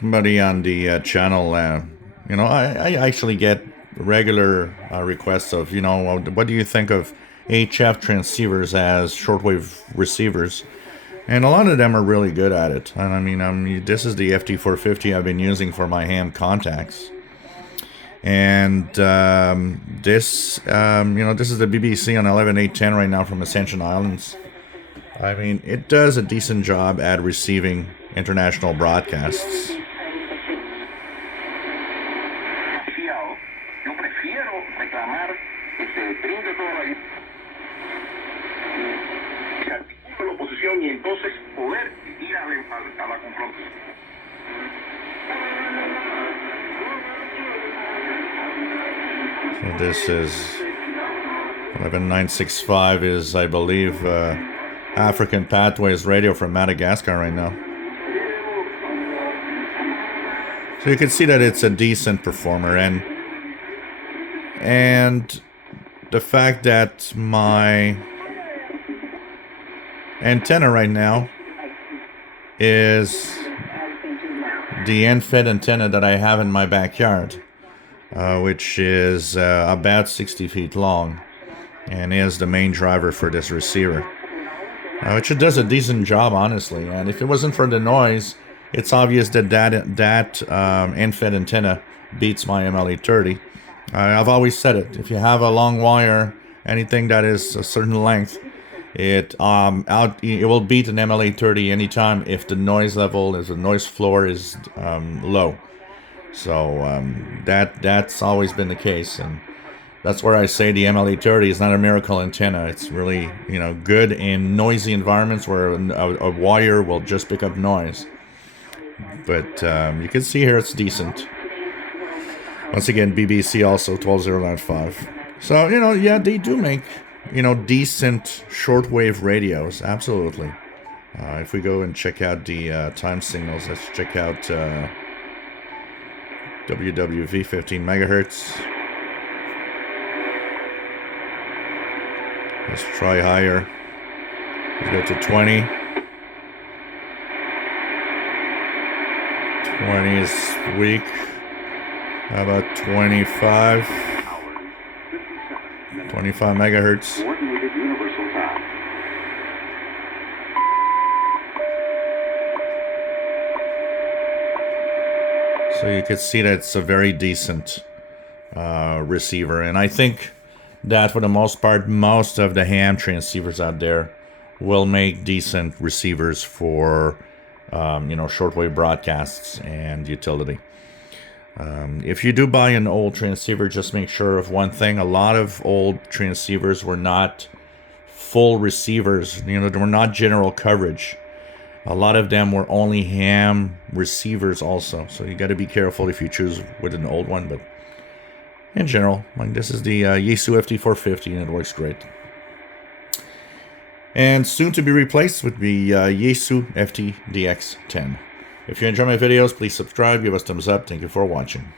Somebody on the channel, you know, I actually get regular requests of, you know, what do you think of HF transceivers as shortwave receivers? And a lot of them are really good at it. And I mean, this is the FT-450 I've been using for my ham contacts. And this, you know, this is the BBC on 11810 right now from Ascension Islands. I mean, it does a decent job at receiving international broadcasts. So this is 11965 is, I believe, African Pathways Radio from Madagascar right now. So you can see that it's a decent performer, and the fact that my antenna right now is the end-fed antenna that I have in my backyard, which is about 60 feet long, and is the main driver for this receiver, which it does a decent job, honestly. And if it wasn't for the noise, it's obvious that end-fed antenna beats my MLA30. I've always said it. If you have a long wire, anything that is a certain length, it will beat an MLA30 anytime if the noise level, if the noise floor is low. So that's always been the case, and that's where I say the MLA30 is not a miracle antenna. It's really, you know, good in noisy environments where a wire will just pick up noise. But you can see here it's decent. Once again, BBC also 12095. So, you know, yeah, they do make, you know, decent shortwave radios. Absolutely. If we go and check out the time signals, let's check out WWV 15 megahertz. Let's try higher. Let's go to 20. 20 is weak. How about 25? 25 megahertz. So you can see that it's a very decent receiver. And I think that for the most part, most of the ham transceivers out there will make decent receivers for you know, shortwave broadcasts and utility. If you do buy an old transceiver, just make sure of one thing. A lot of old transceivers were not full receivers. You know, they were not general coverage. A lot of them were only ham receivers also. So you got to be careful if you choose with an old one. But in general, like, this is the Yaesu FT-450, and it works great. And soon to be replaced with the Yaesu FT-DX10. If you enjoy my videos, please subscribe, give us a thumbs up. Thank you for watching.